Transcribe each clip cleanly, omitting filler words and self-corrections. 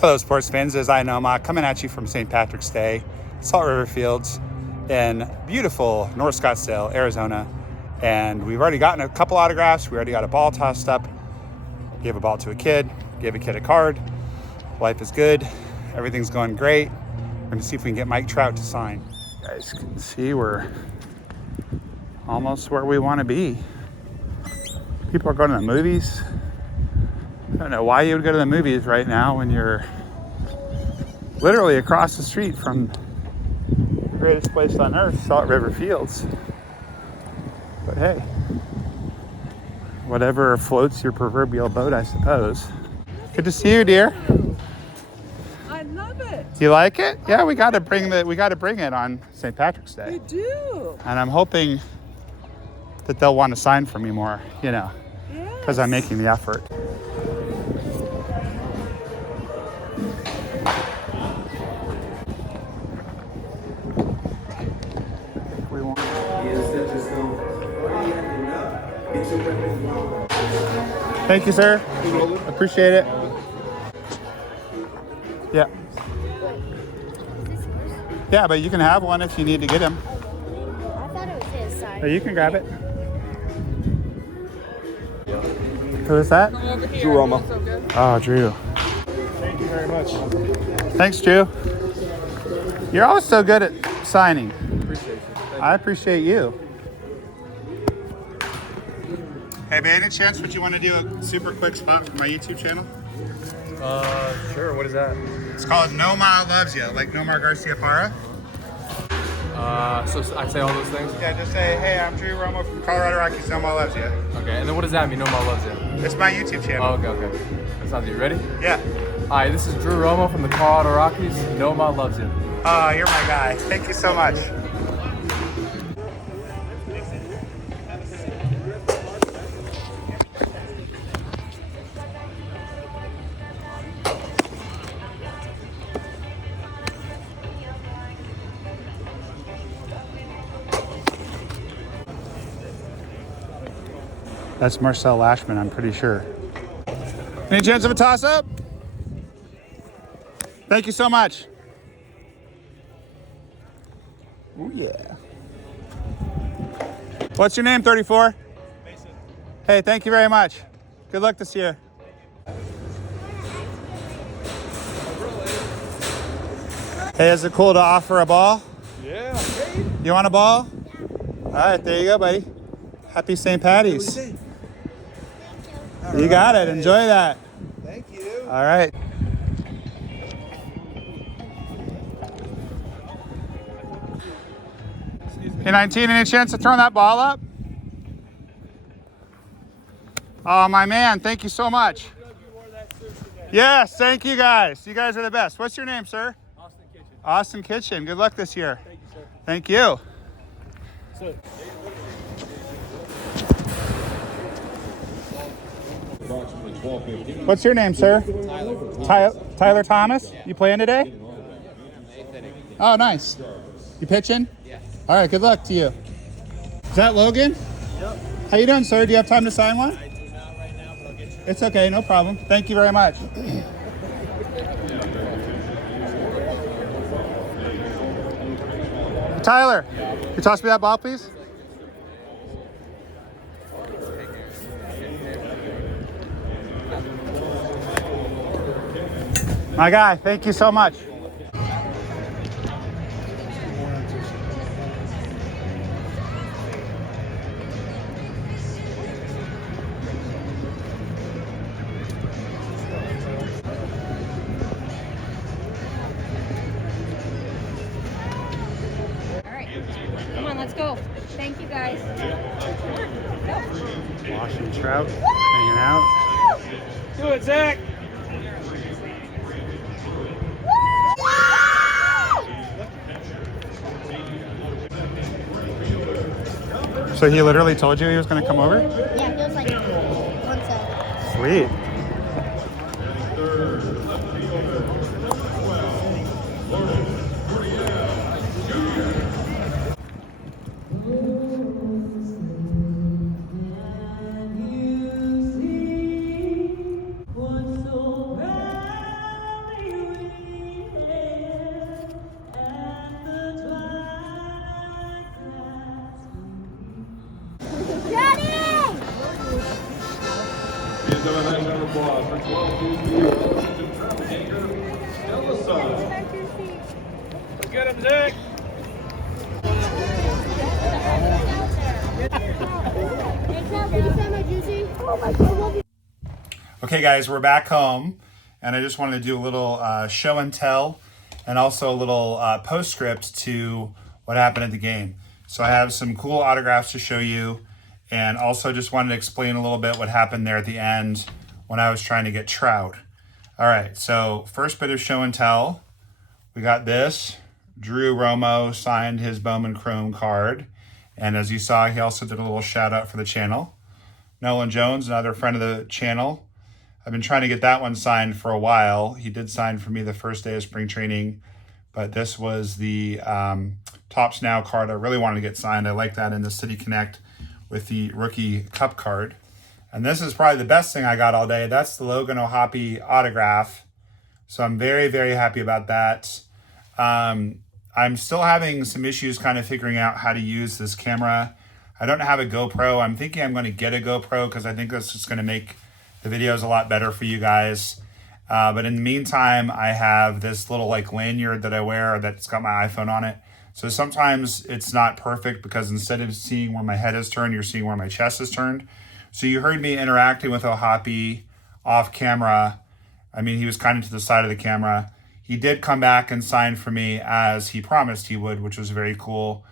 Hello, sports fans. As I know, coming at you from St. Patrick's Day, Salt River Fields in beautiful North Scottsdale, Arizona. And we've already gotten a couple autographs. We already got a ball tossed up. Gave a ball to a kid. Gave a kid a card. Life is good. Everything's going great. We're going to see if we can get Mike Trout to sign. You guys can see we're almost where we want to be. People are going to the movies. I don't know why you would go to the movies right now when you're literally across the street from the greatest place on earth, Salt River Fields. But hey, whatever floats your proverbial boat, I suppose. Good to see you, dear. I love it. Do you like it? Yeah, we got to bring it on St. Patrick's Day. We do. And I'm hoping that they'll want to sign for me more, you know, because I'm making the effort. Thank you, sir. Appreciate it. Yeah. Yeah, but you can have one if you need to get him. I thought it was his side. Or you can grab it. Who is that? Drew Roma. Oh, Drew. Thank you very much. Thanks, Drew. You're always so good at signing. Appreciate you. I appreciate you. Hey, by any chance, would you want to do a super quick spot for my YouTube channel? Sure. What is that? It's called Nomar Loves You, like Nomar Garcia Parra. So I say all those things? Yeah, just say, hey, I'm Drew Romo from Colorado Rockies, Nomar Loves You. Okay, and then what does that mean? No more loves you. It's my YouTube channel. Oh, okay. That sounds good. You ready? Yeah. Hi, this is Drew Romo from the Colorado Rockies. No more loves you. Oh, you're my guy. Thank you so much. That's Marcel Lashman, I'm pretty sure. Any chance of a toss-up? Thank you so much. Oh, yeah. What's your name, 34? Mason. Hey, thank you very much. Good luck this year. Hey, is it cool to offer a ball? Yeah. You want a ball? All right, there you go, buddy. Happy St. Patty's. You got it. Enjoy that. Thank you. All right. Hey, 19, any chance of throwing that ball up? Oh, my man, thank you so much. Yes, thank you guys. You guys are the best. What's your name, sir? Austin Kitchen. Austin Kitchen. Good luck this year. Thank you, sir. Thank you. So, What's your name, sir? Tyler Thomas? You playing today? Oh, nice. You pitching? Yeah. All right, good luck to you. Is that Logan? Yep. How you doing, sir? Do you have time to sign one? I do not right now, but I'll get you. It's okay, no problem. Thank you very much. Tyler, can you toss me that ball, please? My guy, thank you so much. All right. Come on, let's go. Thank you, guys. Washington Trout, hanging out. Do it, Zach. So he literally told you he was going to come over? Yeah, feels like one sec. Sweet. Get him, Zach. Okay guys, we're back home, and I just wanted to do a little show and tell, and also a little postscript to what happened at the game. So I have some cool autographs to show you, and also just wanted to explain a little bit what happened there at the end when I was trying to get Trout. All right, so first bit of show and tell, we got this. Drew Romo signed his Bowman Chrome card, and as you saw, he also did a little shout out for the channel. Nolan Jones, another friend of the channel. I've been trying to get that one signed for a while. He did sign for me the first day of spring training, but this was the Tops Now card I really wanted to get signed. I like that in the City Connect with the Rookie Cup card. And this is probably the best thing I got all day. That's the Logan O'Hoppe autograph. So I'm very, very happy about that. I'm still having some issues kind of figuring out how to use this camera. I don't have a GoPro. I'm thinking I'm going to get a GoPro because I think that's just going to make the videos a lot better for you guys. But in the meantime, I have this little like lanyard that I wear that's got my iPhone on it. So sometimes it's not perfect because instead of seeing where my head is turned, you're seeing where my chest is turned. So you heard me interacting with O'Hoppe off camera. I mean, he was kind of to the side of the camera. He did come back and sign for me as he promised he would, which was very cool.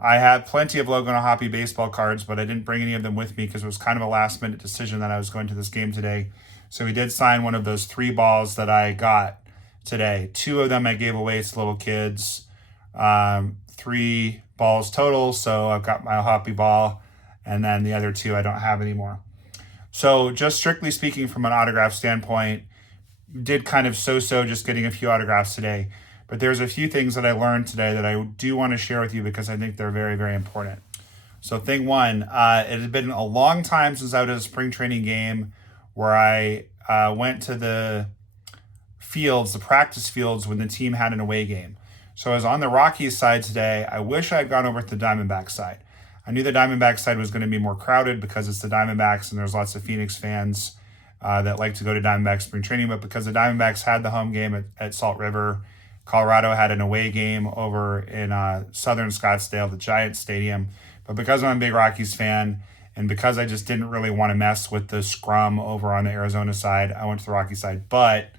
I had plenty of Logan O'Hoppe baseball cards, but I didn't bring any of them with me because it was kind of a last minute decision that I was going to this game today. So he did sign one of those 3 balls that I got today. 2 of them I gave away to little kids. 3 balls total. So I've got my O'Hoppe ball, and then the other 2 I don't have anymore. So just strictly speaking from an autograph standpoint, did kind of so-so just getting a few autographs today. But there's a few things that I learned today that I do want to share with you because I think they're very, very important. So thing one, it had been a long time since I was at a spring training game where I went to the fields, the practice fields, when the team had an away game. So I was on the Rockies side today. I wish I had gone over to the Diamondbacks side. I knew the Diamondbacks side was going to be more crowded because it's the Diamondbacks and there's lots of Phoenix fans that like to go to Diamondbacks spring training, but because the Diamondbacks had the home game at Salt River, Colorado had an away game over in southern Scottsdale, the Giants Stadium. But because I'm a big Rockies fan, and because I just didn't really want to mess with the scrum over on the Arizona side, I went to the Rocky side. But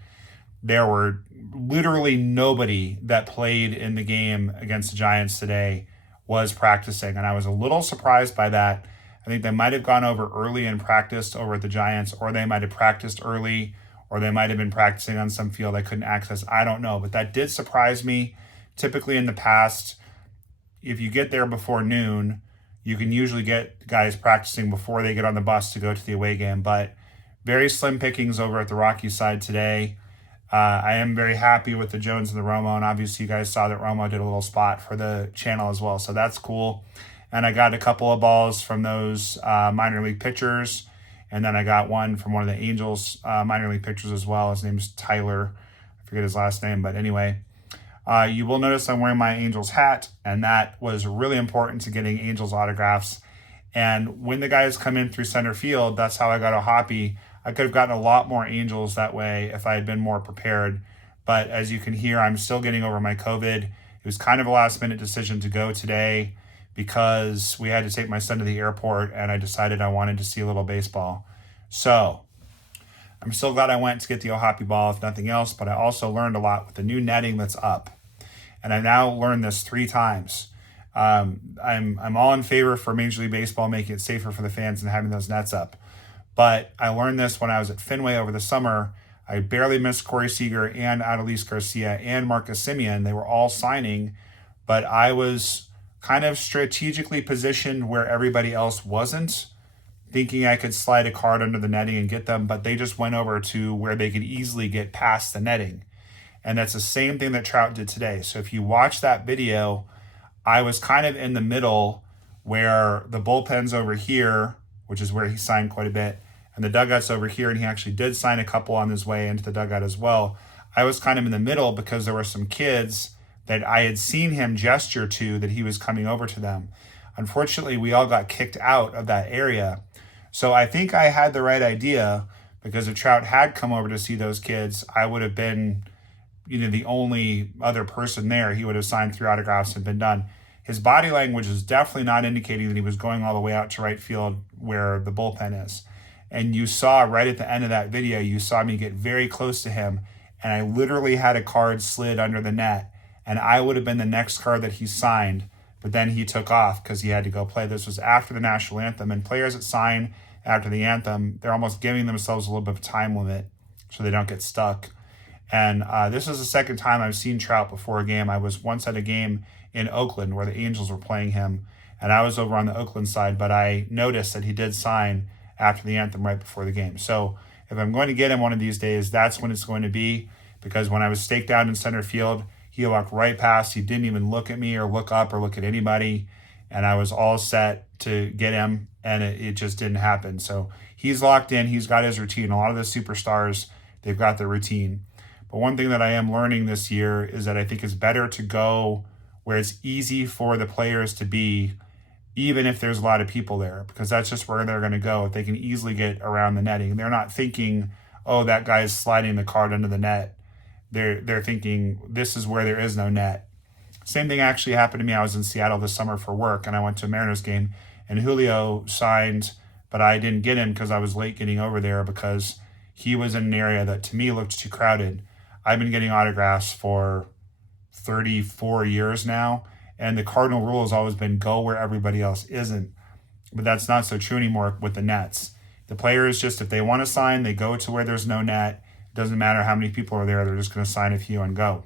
there were literally nobody that played in the game against the Giants today was practicing, and I was a little surprised by that. I think they might have gone over early and practiced over at the Giants, or they might have practiced early, or they might have been practicing on some field I couldn't access. I don't know, but that did surprise me. Typically in the past, if you get there before noon, you can usually get guys practicing before they get on the bus to go to the away game, but very slim pickings over at the Rockies side today. I am very happy with the Jones and the Romo, and obviously you guys saw that Romo did a little spot for the channel as well, so that's cool. And I got a couple of balls from those minor league pitchers. And then I got one from one of the Angels minor league pitchers as well. His name's Tyler. I forget his last name, but anyway. You will notice I'm wearing my Angels hat, and that was really important to getting Angels autographs. And when the guys come in through center field, that's how I got O'Hoppe. I could have gotten a lot more Angels that way if I had been more prepared. But as you can hear, I'm still getting over my COVID. It was kind of a last minute decision to go today, because we had to take my son to the airport and I decided I wanted to see a little baseball. So I'm still glad I went to get the O'Hoppe ball, if nothing else, but I also learned a lot with the new netting that's up. And I now learned this 3 times. I'm all in favor for Major League Baseball making it safer for the fans and having those nets up. But I learned this when I was at Fenway over the summer. I barely missed Corey Seager and Adolis Garcia and Marcus Semien. They were all signing, but I was kind of strategically positioned where everybody else wasn't, thinking I could slide a card under the netting and get them, but they just went over to where they could easily get past the netting. And that's the same thing that Trout did today. So if you watch that video, I was kind of in the middle where the bullpen's over here, which is where he signed quite a bit, and the dugout's over here, and he actually did sign a couple on his way into the dugout as well. I was kind of in the middle because there were some kids that I had seen him gesture to that he was coming over to them. Unfortunately, we all got kicked out of that area. So I think I had the right idea, because if Trout had come over to see those kids, I would have been, the only other person there. He would have signed 3 autographs and been done. His body language is definitely not indicating that he was going all the way out to right field where the bullpen is. And you saw right at the end of that video, you saw me get very close to him, and I literally had a card slid under the net, and I would have been the next card that he signed, but then he took off because he had to go play. This was after the national anthem, and players that sign after the anthem, they're almost giving themselves a little bit of time limit so they don't get stuck. And this is the second time I've seen Trout before a game. I was once at a game in Oakland where the Angels were playing him, and I was over on the Oakland side, but I noticed that he did sign after the anthem right before the game. So if I'm going to get him one of these days, that's when it's going to be, because when I was staked out in center field, he walked right past. He didn't even look at me or look up or look at anybody, and I was all set to get him, and it just didn't happen. So he's locked in. He's got his routine. A lot of the superstars, they've got their routine. But one thing that I am learning this year is that I think it's better to go where it's easy for the players to be, even if there's a lot of people there, because that's just where they're going to go. If they can easily get around the netting, they're not thinking, oh, that guy's sliding the card under the net. They're thinking, this is where there is no net. Same thing actually happened to me. I was in Seattle this summer for work, and I went to a Mariners game, and Julio signed, but I didn't get him because I was late getting over there because he was in an area that to me looked too crowded. I've been getting autographs for 34 years now, and the cardinal rule has always been go where everybody else isn't. But that's not so true anymore with the nets. The players just, if they want to sign, they go to where there's no net. It doesn't matter how many people are there. They're just going to sign a few and go.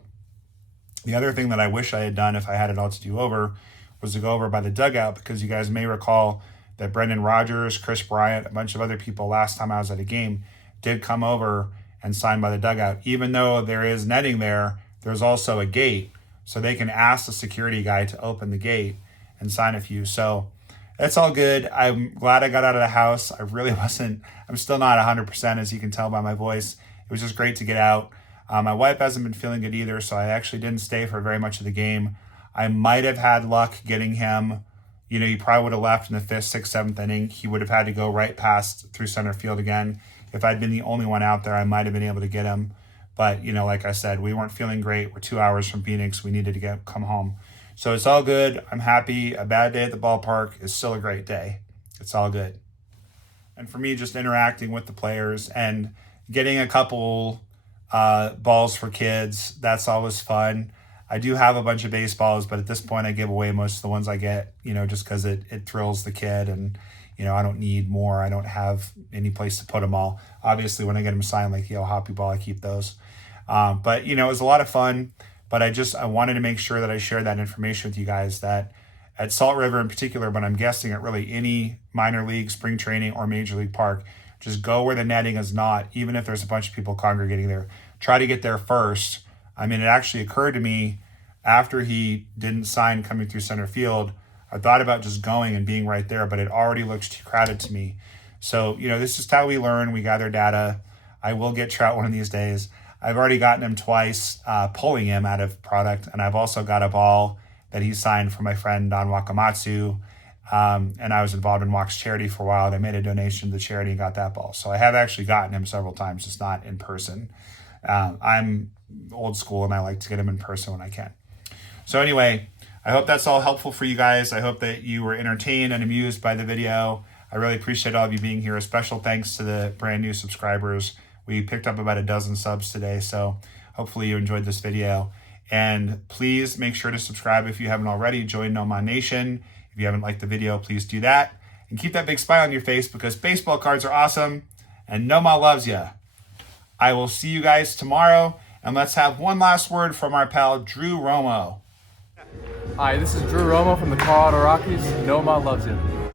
The other thing that I wish I had done if I had it all to do over was to go over by the dugout, because you guys may recall that Brendan Rodgers, Chris Bryant, a bunch of other people last time I was at a game did come over and sign by the dugout. Even though there is netting there, there's also a gate, so they can ask the security guy to open the gate and sign a few. So it's all good. I'm glad I got out of the house. I'm still not 100%, as you can tell by my voice. It was just great to get out. My wife hasn't been feeling good either, so I actually didn't stay for very much of the game. I might have had luck getting him. He probably would have left in the 5th, 6th, 7th inning. He would have had to go right past through center field again. If I'd been the only one out there, I might have been able to get him. But, like I said, we weren't feeling great. We're 2 hours from Phoenix. We needed to come home. So it's all good. I'm happy. A bad day at the ballpark is still a great day. It's all good. And for me, just interacting with the players and getting a couple balls for kids, that's always fun. I do have a bunch of baseballs, but at this point I give away most of the ones I get, just because it thrills the kid, and I don't need more. I don't have any place to put them all. Obviously, when I get them signed, like Hoppy Ball, I keep those. But it was a lot of fun. But I wanted to make sure that I shared that information with you guys, that at Salt River in particular, but I'm guessing at really any minor league, spring training, or major league park, just go where the netting is not, even if there's a bunch of people congregating there. Try to get there first. It actually occurred to me after he didn't sign coming through center field, I thought about just going and being right there, but it already looks too crowded to me. So, this is how we learn. We gather data. I will get Trout one of these days. I've already gotten him twice, pulling him out of product, and I've also got a ball that he signed for my friend Don Wakamatsu, and I was involved in Walk's charity for a while, and I made a donation to the charity and got that ball. So I have actually gotten him several times, just not in person. I'm old school, and I like to get him in person when I can. So anyway, I hope that's all helpful for you guys. I hope that you were entertained and amused by the video. I really appreciate all of you being here. A special thanks to the brand new subscribers. We picked up about a dozen subs today, so hopefully you enjoyed this video. And please make sure to subscribe if you haven't already. Join Nomon Nation. If you haven't liked the video, please do that. And keep that big smile on your face, because baseball cards are awesome and Noma loves you. I will see you guys tomorrow, and let's have one last word from our pal Drew Romo. Hi, this is Drew Romo from the Colorado Rockies. Noma loves you.